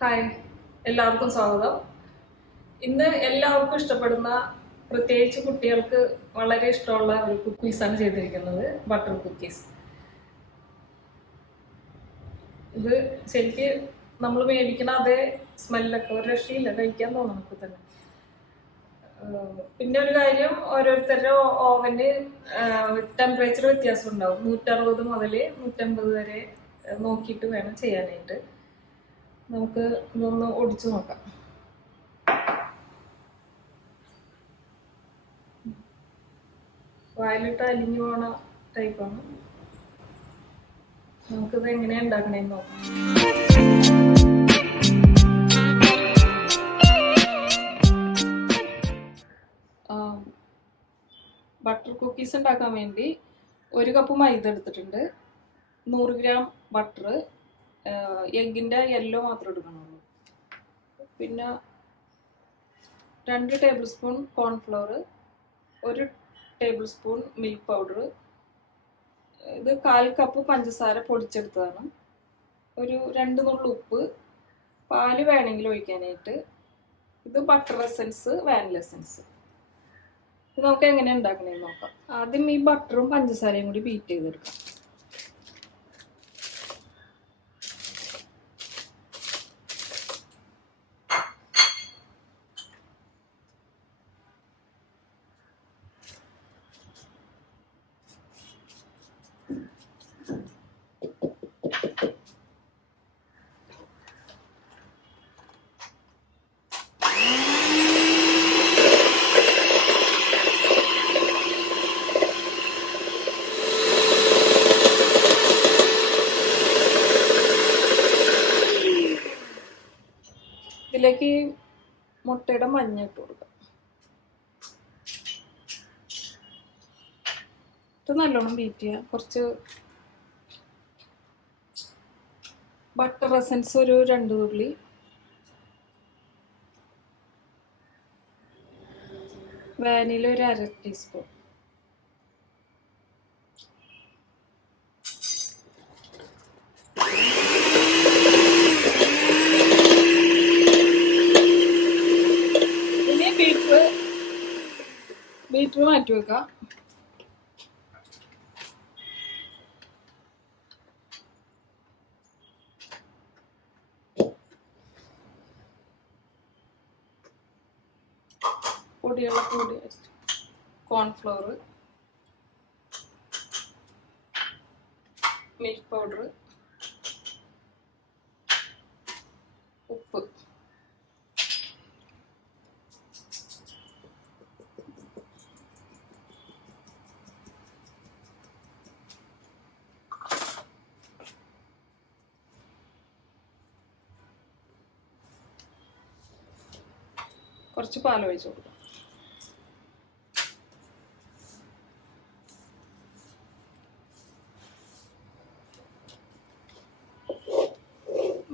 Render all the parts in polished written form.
Hi, എല്ലാവർക്കും സ്വാഗതം. ഇന്ന് എല്ലാവർക്കും ഇഷ്ടപ്പെടുന്ന, പ്രത്യേകിച്ച് കുട്ടികൾക്ക് വളരെ ഇഷ്ടമുള്ള ഒരു കുക്കീസാണ് ചെയ്തിരിക്കുന്നത്, ബട്ടർ കുക്കീസ്. ഇത് ശരിക്ക് നമ്മൾ മേടിക്കുന്ന അതേ സ്മെല്ലൊക്കെ ഒരു രക്ഷയില്ല, കഴിക്കാൻ തോന്നും നമുക്ക് തന്നെ. പിന്നെ ഒരു കാര്യം, ഓരോരുത്തരുടെ ഓവന് ടെമ്പറേച്ചർ വ്യത്യാസം ഉണ്ടാവും. 160 മുതൽ 150 വരെ നോക്കിയിട്ട് വേണം ചെയ്യാനായിട്ട്. നമുക്ക് ഇതൊന്ന് ഒടിച്ചു നോക്കാം. വായിലിട്ട് അലിഞ്ഞു പോണ ടൈപ്പാണ്. നമുക്കിത് എങ്ങനെയാ ഉണ്ടാക്കണേന്ന് നോക്കാം. ബട്ടർ കുക്കീസ് ഉണ്ടാക്കാൻ വേണ്ടി 1 കപ്പ് മൈദ എടുത്തിട്ടുണ്ട്, 100 ഗ്രാം ബട്ടർ, എഗ്ഗിൻ്റെ യെല്ലോ മാത്രം എടുക്കണുള്ളൂ, പിന്നെ 2 table spoon cornflour, 1 table spoon milk powder, ഇത് 1/4 കപ്പ് പഞ്ചസാര പൊടിച്ചെടുത്തതാണ്, ഒരു 2 നുള്ളു ഉപ്പ്, പാല് വേണമെങ്കിൽ ഒഴിക്കാനായിട്ട്, ഇത് ബട്ടർ എസൻസ്, വാനില എസൻസ്. ഇത് നമുക്ക് എങ്ങനെ ഉണ്ടാക്കണേന്ന് നോക്കാം. ആദ്യം ഈ ബട്ടറും പഞ്ചസാരയും കൂടി ബീറ്റ് ചെയ്തെടുക്കാം. ഇതിലേക്ക് മുട്ടയുടെ മഞ്ഞ ഇട്ട് കൊടുക്കാം. ഇത് നല്ലോണം ബീറ്റ് ചെയ്യാം. കുറച്ച് ബട്ടർ എസൻസ് ഒരു 2 തുള്ളി, വാനില ഒരു 1/2 ടീസ്പൂൺ, ഇനി ബീറ്റർ മാറ്റി വെക്കാം. പൊടികളൊക്കെ കൂടി കോൺഫ്ലവർ, മിൽക്ക് പൗഡർ, ഉപ്പ്, കുറച്ച് പാൽ ഒഴിച്ച് കൊടുക്കാം.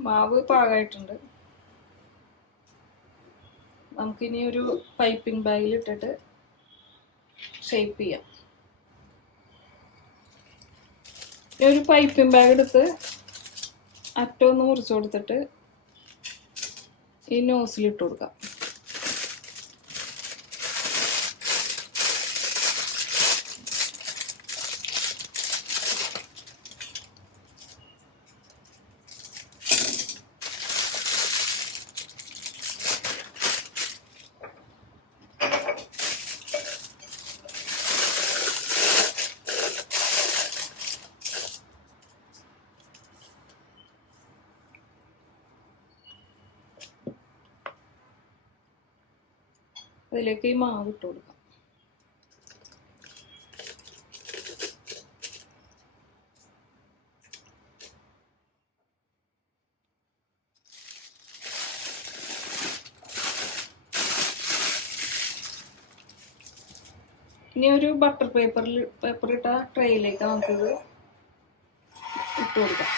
മാവ് പാകമായിട്ടുണ്ട്. നമുക്കിനി ഒരു പൈപ്പിംഗ് ബാഗിൽ ഇട്ടിട്ട് ഷേപ്പ് ചെയ്യാം. ഇനി ഒരു പൈപ്പിംഗ് ബാഗ് എടുത്ത് അറ്റമൊന്ന് മുറിച്ച് കൊടുത്തിട്ട് ഈ നോസിലിട്ട് കൊടുക്കാം. അതിലേക്ക് ഈ മാവ് ഇട്ട് കൊടുക്കാം. ഇനി ഒരു ബട്ടർ പേപ്പർ ഇട്ട ട്രേയിലേക്ക് നമുക്കിത് ഇട്ട് കൊടുക്കാം.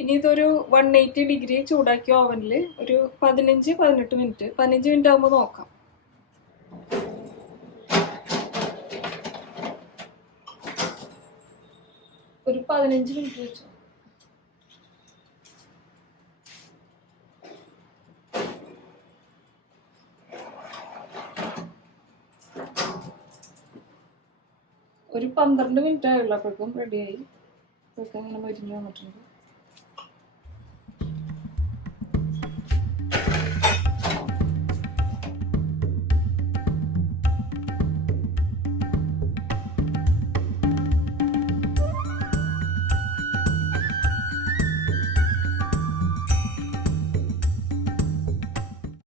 ഇനി ഇതൊരു 180 ചൂടാക്കിയ ഓവനിൽ ഒരു 15-18 മിനിറ്റ് 15 മിനിറ്റ് ആകുമ്പോൾ നോക്കാം. ഒരു 15 മിനിറ്റ് വെച്ചു. ഒരു 12 മിനിറ്റ് ആയുള്ളപ്പോഴേക്കും റെഡിയായി. ഇതൊക്കെ അങ്ങനെ മരിഞ്ഞ് വന്നിട്ടുണ്ട്.